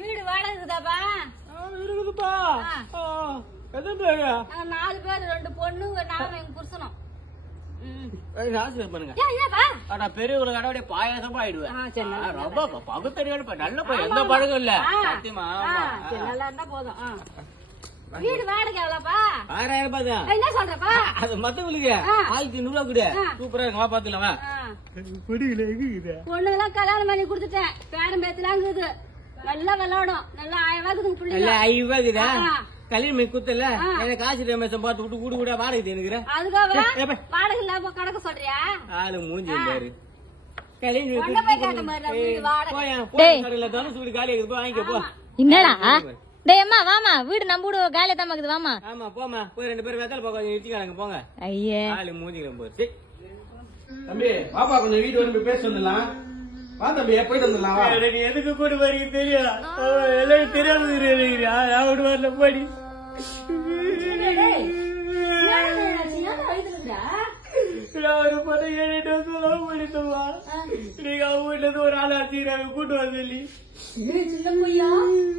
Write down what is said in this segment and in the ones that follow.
வீடு வாடகை இருக்குதாப்பா? இருக்குதுப்பா. எத்தனை பேரு? 4 பேர், 2 பொண்ணுங்க, நானும் எங்க புருஷனும். ஆசீர்வாதம் பண்ணுங்க. ஏப்பா பெரியவங்களை கடவுடைய பாயாசமா ஆயிடுவேன். ரொம்ப பகுத்தறிவான நல்ல எந்த ஆமா. பழகம் இல்ல. ஆ. சத்தியமா சரி, நல்லா இருந்தா போதும். வீடு வாடகை எவ்வளவுப்பா? 6000 ரூபாய் தான். என்ன சொல்றப்பா? அது மத்தவங்களுக்கு 1500 ரூபாய் கூட. சூப்பரா இருக்கு. வா பாத்துலாம். பொண்ணுங்கெல்லாம் கல்யாணம் பண்ணி கொடுத்துட்டேன். பேரம் பேத்தெல்லாம் இருக்குது. நல்லா விளையாடும். நல்லா 1000 ரூபாய்க்கு இல்ல பிள்ளைங்க. 5 ரூபாய் இருக்குதா? கல்யாணம் பண்ணி குத்தல எனக்கு காசு ரமேசம் பார்த்து விட்டு கூடு கூட வாடகை எனக்கு அதுக்காக வாடகை இல்லாம கணக்கு சொல்றியா? ஆளு மூஞ்சி பாரு. கொண்டு போய் கேட்ட மாதிரி வீடு வாடகை. என்னடா டேய் அம்மா வாமா, வீடு நம்ம வீடு காலியா தான் இருக்குது. வாமா. ஆமா போமா, போய் 2 பேரும் வெத்தல போக நிறுத்திக்காங்க போங்க. ஐயே ஆளு மூஞ்சிக்கிறேன் போய். தம்பி பாப்பா கொஞ்சம் வீட்டு வந்து பேச வந்துடலாம். வா தம்பி போயிட்டு வந்துடலாம். எனக்கு எதுக்கு கூட வரீங்க தெரியும். எல்லாரும் தெரியாது வரல போடி. ஒரு பொண்ணு 7-8 வருஷம் லவ் பண்ணிட்டுவா. நீங்க அவங்க வீட்டுல இருந்து ஒரு ஆள் அடிச்சுக்கிறாங்க கூட்டு வர சொல்லி. சின்ன பையா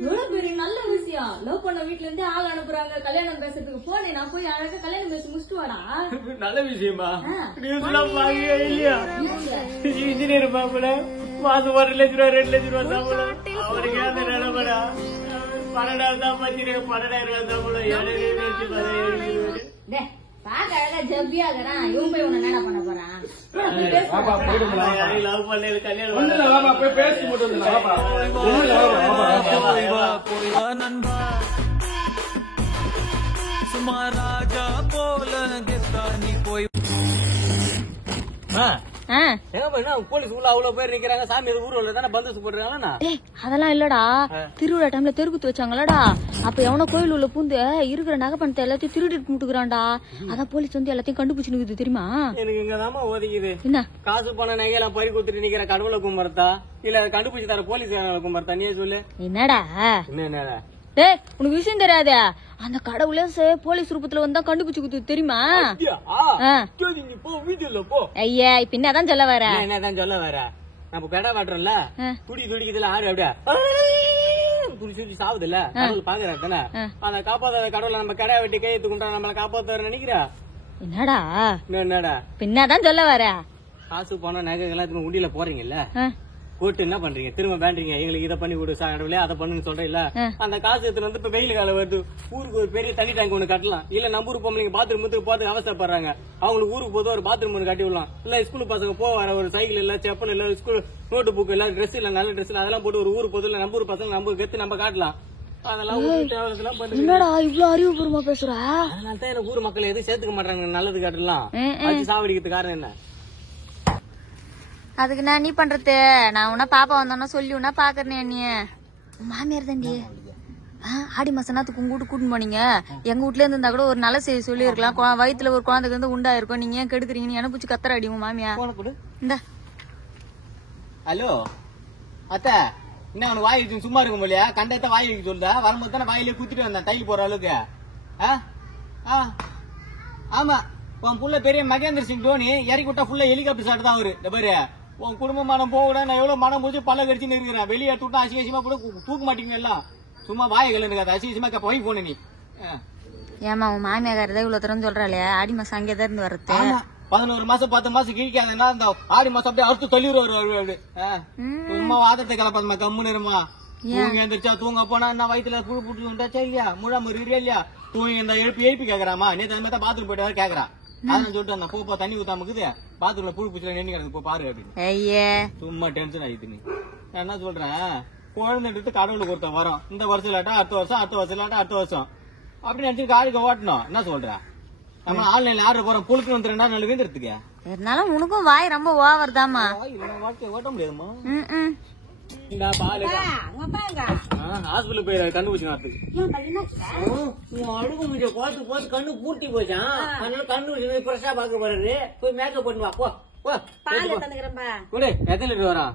எவ்வளவு பெரிய நல்ல விஷயம். லவ் பண்ண வீட்டுல இருந்து ஆள் அனுப்புறாங்க கல்யாணம் பேசுறதுக்கு. போனே நான் போய் அழகா கல்யாணம் பேசி முடிச்சுட்டு வாடா. நல்ல விஷயமா? நியூஸ் எல்லாம் பாக்கியா இல்லையா? இன்ஜினியர் பாப்பல மாசம் 1 லட்சம் ரூபாய் 2 லட்சம் ரூபாய் சம்பளம். அவருக்கு ஏன் நிலைமைடா? 12,000 தான் பத்திரிக்கை. 12,000 ரூபாய் சம்பளம். 7 பாக்க அழகா ஜப்பியா இருக்கிறான். இவன் போய் உன்ன என்ன பண்ண போறான்? பாப்பா போயிட்டு வந்துடலாம். லவ் பண்ணல கல்யாணம் ஒண்ணுல பாப்பா போய் பேசி மட்டும் வந்துடலாம். பாப்பா ஒண்ணுல நண்பா சும்மா ராஜா போல கெத்தானி போய் போலீஸ் உள்ள அவ்வளவு பேர் நிக்கிறாங்க. சாமி ஊர்ல தானே பந்தோபஸ்து போடுறாங்க. அதெல்லாம் இல்லடா, திருவிழா டைம்ல தெருக்குத்து வச்சாங்களடா. அப்ப எவனோ கோயில் உள்ள பூந்து இருக்கிற நகை பணத்தை எல்லாத்தையும் திருடிட்டு முட்டுக்குறான்டா. அதான் போலீஸ் வந்து எல்லாத்தையும் கண்டுபிடிச்சு நிக்குது தெரியுமா? எனக்கு இங்கதாமா ஒதுக்குது. என்ன காசு பண நகையெல்லாம் பறி கொடுத்துட்டு நிக்கிற கடவுளை கும்பறதா இல்ல கண்டுபிடிச்சு தர போலீஸ் கும்பறதா? நீயே சொல்லு. என்னடா என்னடா டேய், உனக்கு விஷயம் தெரியாதே? அந்த கடவுளே போலீஸ் ரூபத்துல வந்தா கண்டுபிடிச்சு குத்து தெரியுமா? ஐயா இப்ப என்னதான் சொல்ல வர? என்னதான் சொல்ல வர? நம்ம கடை வாட்டுறோம்ல, துடி துடிக்குதுல ஆறு அப்படியே துடி சுடி சாவுது இல்ல, கடவுள் பாக்குறாரு தானே. அந்த காப்பாத்தாத கடவுளை நம்ம கடை வெட்டி கையெழுத்து கொண்டா நம்மள காப்பாத்தாரு நினைக்கிறா? என்னடா என்னடா பின்னதான் சொல்ல வர? காசு போன நகை எல்லாத்துக்கும் உண்டியில போறீங்கல்ல, போட்டு என்ன பண்றீங்க? திரும்ப வேண்டீங்க எங்களுக்கு இதை பண்ணி கொடு கடவுளே அதை பண்ணுன்னு சொல்றேன் இல்ல. அந்த காசு எடுத்து வந்து இப்ப வெயில் காலம் வருது, ஊருக்கு ஒரு பெரிய தண்ணி டேங்க் ஒண்ணு கட்டலாம். இல்ல நம்ம ஊருக்கு பொம்பளைங்க பாத்ரூம் போறதுக்கு அவசரப்படுறாங்க. அவங்களுக்கு ஊருக்கு போது ஒரு பாத்ரூம் ஒண்ணு கட்டி விடலாம். இல்ல ஸ்கூல் பசங்க வர ஒரு சைக்கிள் இல்ல, செப்பல் இல்ல, ஸ்கூல் நோட்டு புக் இல்ல, ட்ரெஸ் இல்ல, நல்ல ட்ரெஸ் இல்ல, அதெல்லாம் போட்டு ஒரு ஊருக்கு போது இல்ல நம்ம ஊர் பசங்க நம்ம கெத்து நம்ம காட்டலாம். அதெல்லாம் என்னடா இவ்வளவு அறிவுபூர்வமா பேசுற? அதனாலதான் எனக்கு ஊர் மக்கள் எதுவும் சேர்த்துக்க மாட்டாங்க. நல்லது காட்டலாம் அது சாவடிக்கிறதுக்கு காரணம் என்ன? அதுக்கு நான் நீ பண்றது, நான் உன்ன பாப்பா வந்தோன்னா சொல்லி உன்னா பாக்குறேன். நீ மாமியார் தாண்டி ஆடி மாசத்துக்கு உங்க வீட்டு கூட்டின்னு போனீங்க. எங்க வீட்ல இருந்து இருந்தா கூட ஒரு நல்ல செய்தி சொல்லி இருக்கலாம். வயிற்றுல ஒரு குழந்தைக்கு வந்து உண்டா இருக்கும். நீங்க ஏன் கெடுக்குறீங்கன்னு என்ன பூச்சி கத்தர அடி உங்க மாமியா. இந்த ஹலோ அத்த, என்ன அவனு வாய் சும்மா இருக்கும் போலியா? கண்டத்தை வாய் வைக்க சொல்லுதா? வரும்போது தானே வாயிலே குத்திட்டு வந்தேன் தையல் போற அளவுக்கு. ஆமா உன் புள்ள பெரிய மகேந்திர சிங் தோனி இறக்கி விட்டா ஃபுல்லா ஹெலிகாப்டர் ஷாட் தான் அவரு. இந்த பாரு உன் குடும்ப மனம் போக நான் எவ்வளவு மனம் முடிச்சு பல்ல கடிச்சுன்னு இருக்கிறேன். வெளியே எடுத்து விட்டா அசிங்கமா கூட தூக்க மாட்டீங்க எல்லாம். சும்மா வாய கலந்துக்காது அசிங்கமா போய் போன நீ. ஏமா உன் மாமியாக்காரதான் இவ்வளவு தரம் சொல்றாளே, ஆடி மாசம் அங்கேதான் இருந்து வர்றது. 11 மாசம் 10 மாசம் கிழிக்காதுன்னா இந்த ஆடி மாசம் அப்படியே அறுத்து தள்ளிடுவாரு. சும்மா வாதத்தை கலப்பாதுமா கம்முன்னு இருமா. தூங்கி எந்திரிச்சா தூங்க போனா என்ன வயிற்றுல புழு புட்டு உண்டாச்சா இல்லையா? முழாம இருக்கா இல்லையா? தூங்கி இந்த எழுப்பி கேக்குறாமா? நேற்று அந்த மாதிரி பாத்ரூம் போயிட்டு கேக்குறா. அதான் சொல்லிட்டு அந்த பூப்பா தண்ணி ஊத்தாமக்குது பாத்ரூம்ல புழு பூச்சில நின்று கிடக்கு போ பாரு அப்படின்னு. சும்மா டென்ஷன் ஆயிடுச்சு. நீ என்ன சொல்றேன், குழந்தைன்றது கடவுளுக்கு ஒருத்தன் வரும். இந்த வருஷம் இல்லாட்டா அடுத்த வருஷம், அடுத்த வருஷம் இல்லாட்டா அடுத்த வருஷம் அப்படின்னு நினைச்சு காருக்கு ஓட்டணும். என்ன சொல்ற? நம்ம ஆன்லைன்ல ஆர்டர் போறோம் புழுக்கு வந்து 2 நாள் வீந்துறதுக்கு. இருந்தாலும் உனக்கும் வாய் ரொம்ப ஓவர் தாமா. வாழ்க்கை ஓட்ட முடியாதுமா. ஹாஸ்பிட்டல் போய் கண்டுபிடிச்சு அழுக முடிய போட்டு போட்டு கண்ணு பூட்டி போச்சான். அதனால கண்டுபிடிச்சு ஃப்ரெஷ்ஷா பாக்க போறாரு. போய் மேக்கப் பண்ணு வா. போ எத்தனை லிட்டர் வரும்?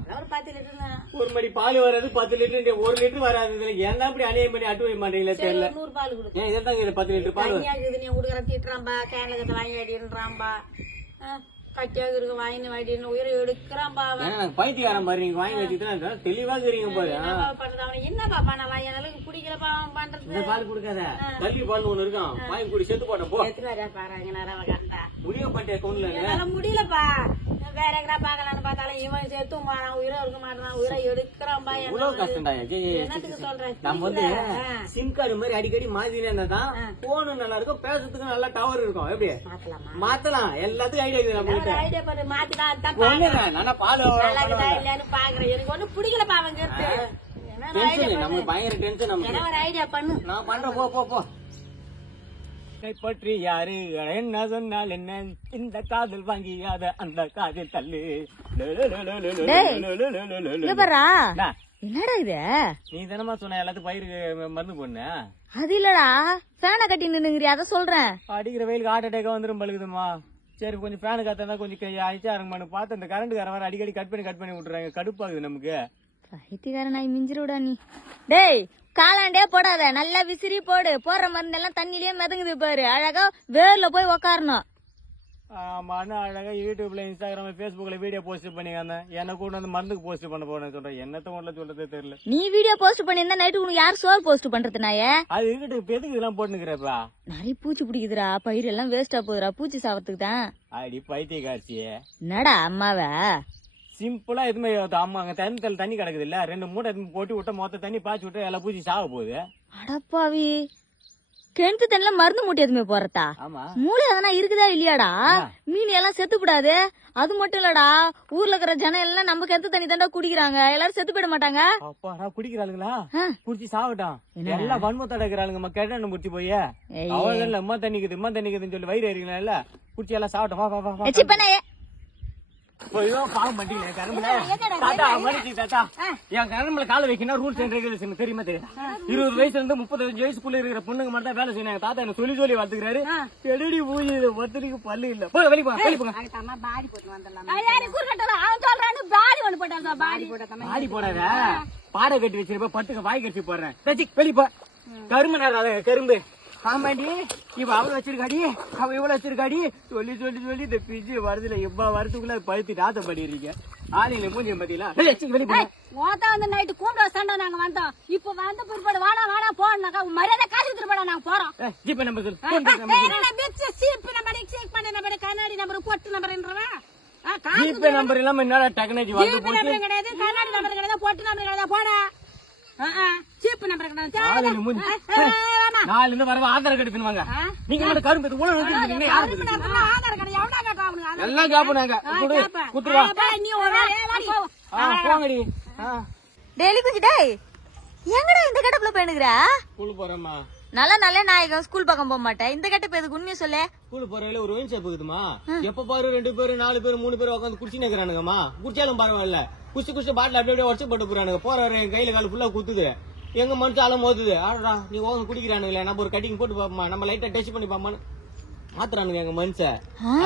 ஒரு மணி பால் வராது, 10 லிட்டர் 1 லிட்டர் வராது. இதுல என்ன அப்படி அநியாயம் பண்ணி அட்டு வைக்க மாட்டீங்களா? தெரியல. 10 லிட்டர் பால் கட்டியாக இருக்கு வாங்கி வாங்கிட்டு உயிரை எடுக்கிறான் பாவன். ஏன்னா பைத்தியக்காரன் பாரு நீங்க வாங்கி வச்சுட்டு தெளிவா இருக்கிறீங்க பாரு. பண்றது அவனை என்னப்பா பண்ணலாம் எனக்கு பிடிக்கலப்பா அவன் பண்றது. இந்த பால் குடுக்காத தள்ளி பால் ஒண்ணு இருக்கும் வாங்கி குடி செத்து போட்ட போ. எத்தனை பாருங்க நேரம் கண்டா முடிய பட்டே தோணல என்னால முடியலப்பா. வேற எங்கடா பாக்கலான்னு பார்த்தாலும் இவன் செத்து மாறான் உயிரை இருக்க மாட்டான் உயிரை எடுக்கிறான்பா. இவ்வளவு கஷ்டம்டா. என்னத்துக்கு சொல்றேன் நம்ம வந்து சிம் கார்டு மாதிரி அடிக்கடி மாத்தினே இருந்தாதான் போனும் நல்லா இருக்கும் பேசுறதுக்கு நல்லா டவர் இருக்கும். எப்படி மாத்தலாம் எல்லாத்துக்கும் ஐடியா இருக்குது நம்ம கிட்ட. ஐடியா பண்ணி மாத்தினா நல்லா பால் இல்லன்னு பாக்குறேன். எனக்கு ஒண்ணு பிடிக்கலப்பா அவங்க நம்ம பயங்கர டென்ஷன். நம்ம ஒரு ஐடியா பண்ணு. நான் பண்றேன் போ போ போ. பற்றி யாரு என்ன சொன்னால் என்ன இந்த காதல் வாங்கியாத அந்த காதல் தள்ளு. என்னடா இது நீ தினமா சொன்ன எல்லாத்துக்கும் பயிருக்கு மருந்து போன அது இல்லடா ஃபேனை கட்டி நின்னுங்கிறியா அத சொல்றேன். அடிக்கிற வெயிலுக்கு ஹார்ட் அட்டாக் வந்துரும் பழுகுதுமா. சரி கொஞ்சம் ஃபேனு காத்தா கொஞ்சம் அழிச்சாருங்கன்னு பார்த்து அந்த கரண்ட் காரன் வர அடிக்கடி கட் பண்ணி விட்டுறாங்க. கடுப்பாகுது நமக்கு. பைத்தியக்காரனாய் மிஞ்சிருடா நீ. டேய் காலாண்டே போடாத நல்லா விசிறி போடு. போடுற மருந்து எல்லாம் தண்ணிலேயே மிதங்குது பாரு. அழகா வேர்ல போய் உக்காரணும். ஆமா அழகா யூடியூப்ல இன்ஸ்டாகிராம்ல பேஸ்புக்ல வீடியோ போஸ்ட் பண்ணிக்காங்க. என்ன கூட வந்து மருந்துக்கு போஸ்ட் பண்ண போறேன் சொல்றேன். என்னத்த உள்ள சொல்றதே தெரியல. நீ வீடியோ போஸ்ட் பண்ணிருந்தா நைட்டு உனக்கு யார் சோறு போஸ்ட் பண்றது நாயே? அது இருக்கட்டும். இப்ப எதுக்கு இதெல்லாம் போட்டுக்கிறப்பா? நிறைய பூச்சி பிடிக்குதுடா. பயிர் எல்லாம் வேஸ்டா போகுதுடா. பூச்சி சாவறதுக்கு தான். அடி பைத்திய காட்சியே. என்னடா அம்மாவ சிம்பிளா எதுவுமே அம்மா அங்க தண்ணி கிடக்குது இல்ல 2 மூட்டை போட்டு விட்ட மொத்த தண்ணி பாய்ச்சி விட்டு எல்லாம் பூச்சி சாக போகுது. அடப்பாவி கிணத்து தண்ணில மருந்து மூட்டை எதுவுமே போறதா? மூளை எதனா இருக்குதா இல்லையாடா? மீன் எல்லாம் செத்து விடாது. அது மட்டும் இல்லடா ஊர்ல இருக்கிற ஜனம் எல்லாம் நம்ம கிணத்து தண்ணி தாண்டா குடிக்கிறாங்க. எல்லாரும் செத்து போயிட மாட்டாங்க. அப்பா குடிக்கிறாளுங்களா? குடிச்சு சாவட்டும். எல்லாம் வன்மத்தோட இருக்கிறாளுங்க. கெட்ட முடிச்சு போய் அவள் அம்மா தண்ணிக்குதுன்னு சொல்லி வயிறு எறிங்களா குடிச்சு எல்லாம் சாவட்டும். வா வா வா பாவம் பண்ணிட்டீங்க கரும்புல தாத்தா மறுச்சு தாத்தா என் கரும்புல கால வைக்கணும் ரூல்ஸ் அண்ட் ரெகுலேஷன் தெரியுமா தெரியும். 20 வயசுல இருந்து 35 வயசுக்குள்ள இருக்கிற பொண்ணுங்க மட்டும் தான் வேலை செய்யணும். தாத்தா என்ன சொல்லி வளர்த்துக்கிறாரு. செடி பூஜை ஒருத்தருக்கு பல்லு இல்ல. போய் வெளி போங்க பாடி போடாத பாடை கட்டி வச்சிருப்ப பட்டுக்க வாய் கட்டி போடுறேன். வெளிப்போ கரும்பு நேரம் கரும்பு ஆமாண்டி இவ அவளை வச்சிருக்காடி அவ இவ்வளவு வச்சிருக்காடி சொல்லி இந்த பிஜி வருதுல இவ்வளவு வரதுக்குள்ள பழுத்தி தாத்த படிடுறீங்க. ஆலையில மூஞ்சி பாத்தீங்களா? நைட்டு கூண்ட சண்டை நாங்க வந்தோம். இப்ப வந்த பிற்பாடு வாடா போனாக்கா மரியாதை காசு திருப்பட நாங்க போறோம். ஜிபே நம்பர் சொல்லு. கண்ணாடி நம்பர் பொட்டு நம்பர் ஜிபே நம்பர் இல்லாம என்னடா டெக்னாலஜி வந்து கிடையாது. கண்ணாடி நம்பர் கிடையாது பொட்டு நம்பர் கிடையாது. போடா சீப்பு நம்பர் கிடையாது. நாலு இருந்து வர ஆதார் கார்டு பின்வாங்க. நீங்க மட்டும் கரும்பு எல்லாம் காப்புனாங்க குத்துருவா போங்கடி. டெய்லி குஞ்சு டேய் எங்கடா இந்த கட்டப்புல போயினுக்குற? ஸ்கூல் போறேம்மா. நல்ல நாயகம் ஸ்கூல் பக்கம் போக மாட்டேன். இந்த கட்டப்பு எதுக்கு உண்மையை சொல்ல? ஸ்கூல் போறதுல ஒரு ஒயின் ஷாப் இருக்குதுமா. எப்ப பாரு 2 பேரு 4 பேரு 3 பேரு உட்காந்து குடிச்சு நிக்கிறானுங்கம்மா. குடிச்சாலும் பரவாயில்ல. குடிச்சு பாட்டில் அப்படியே உடச்சு போட்டு போறானுங்க. போறாரு கையில கால ஃபுல்லா குத்துது. எங்க மனுஷாலும் மோதுது. ஆடுறா நீ ஓகே குடிக்கிறானுங்களே நம்ம ஒரு கட்டிங் போட்டு பாப்போமா நம்ம லைட்டா டெஸ்ட் பண்ணி பாப்பான்னு மாத்துறானுங்க எங்க மனுஷன்.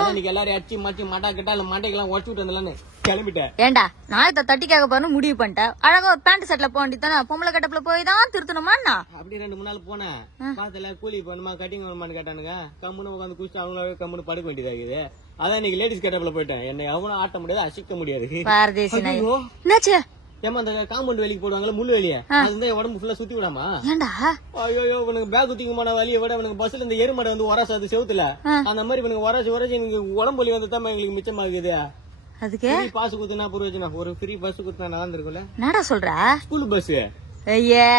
அன்னைக்கு எல்லாரும் அடிச்சு மாட்டி மாட்டா கிட்டா இல்ல மண்டைக்கெல்லாம் உடச்சு விட்டு வந்தலான்னு கிளம்பிட்டேன். ஏண்டா நாயத்தை தட்டிக்காக பாரு முடிவு பண்ணிட்டேன். அழகா ஒரு பேண்ட் ஷர்ட்ல போக வேண்டியதானே. பொம்பளை கட்டப்புல போய் தான் திருத்தணுமா? அப்படி 2 3 நாள் போனேன். பாத்துல கூலி பண்ணுமா கட்டிங் பண்ணுமான்னு கேட்டானுங்க. கம்முன்னு உட்காந்து குடிச்சு அவங்களாவே கம்முன்னு படுக்க வேண்டியதாகுது. அதான் இன்னைக்கு லேடிஸ் கட்டப்புல போயிட்டேன். என்னை எவனும் ஆட்ட முடியாது அசிக்க முடியாது. பாரதேசி ஏமா அந்த காம்பவுண்ட் வேலைக்கு போடுவாங்கல்ல முள்ளு வெளியே அது உடம்பு ஃபுல்லா சுத்தி விடாமா? ஐயோ இவனுக்கு பேக் தூக்கமான வலியை விட இவனுக்கு பஸ்ல இந்த எருமடை வந்து உரசாது செவுத்துல அந்த மாதிரி இவனுக்கு உரசி எனக்கு உடம்பு வலி வந்து தான் எங்களுக்கு மிச்சமாகுது. அதுக்கு பாஸ் குத்துனா புரியோஜனா ஒரு ஃப்ரீ பஸ் குத்துனா நல்லா இருந்திருக்கும்ல. என்னடா சொல்ற? School bus. ஐயா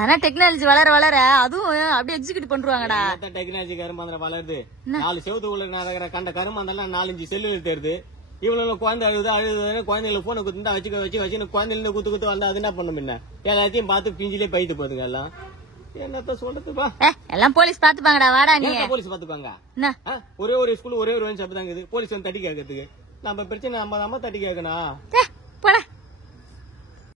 ஆனா டெக்னாலஜி வளர அதுவும் அப்படியே எக்ஸிக்யூட் பண்றாங்கடா. டெக்னாலஜி கருமாந்திர வளருது. 4 செவுத்து உள்ள கண்ட கருமாந்தாலும் 4-5 செல்லு தேருது. இவ்வளவு குழந்தை அழுது குழந்தைகளை போன குத்துட்டா வச்சு குழந்தைல குத்து வந்து அது என்ன பண்ணும் என்ன எல்லாத்தையும் பார்த்து பிஞ்சிலே பைத்து போதுங்க எல்லாம். என்னத்த சொல்றதுப்பா எல்லாம் போலீஸ் பாத்துப்பாங்கடா. வாடா நீ போலீஸ் பாத்துப்பாங்க. ஒரே ஒரு ஸ்கூல் ஒரே ஒரு சாப்பிட்டாங்க போலீஸ் வந்து தட்டி கேட்கறதுக்கு நம்ம பிரச்சனை நம்ம தட்டி கேட்கணும்.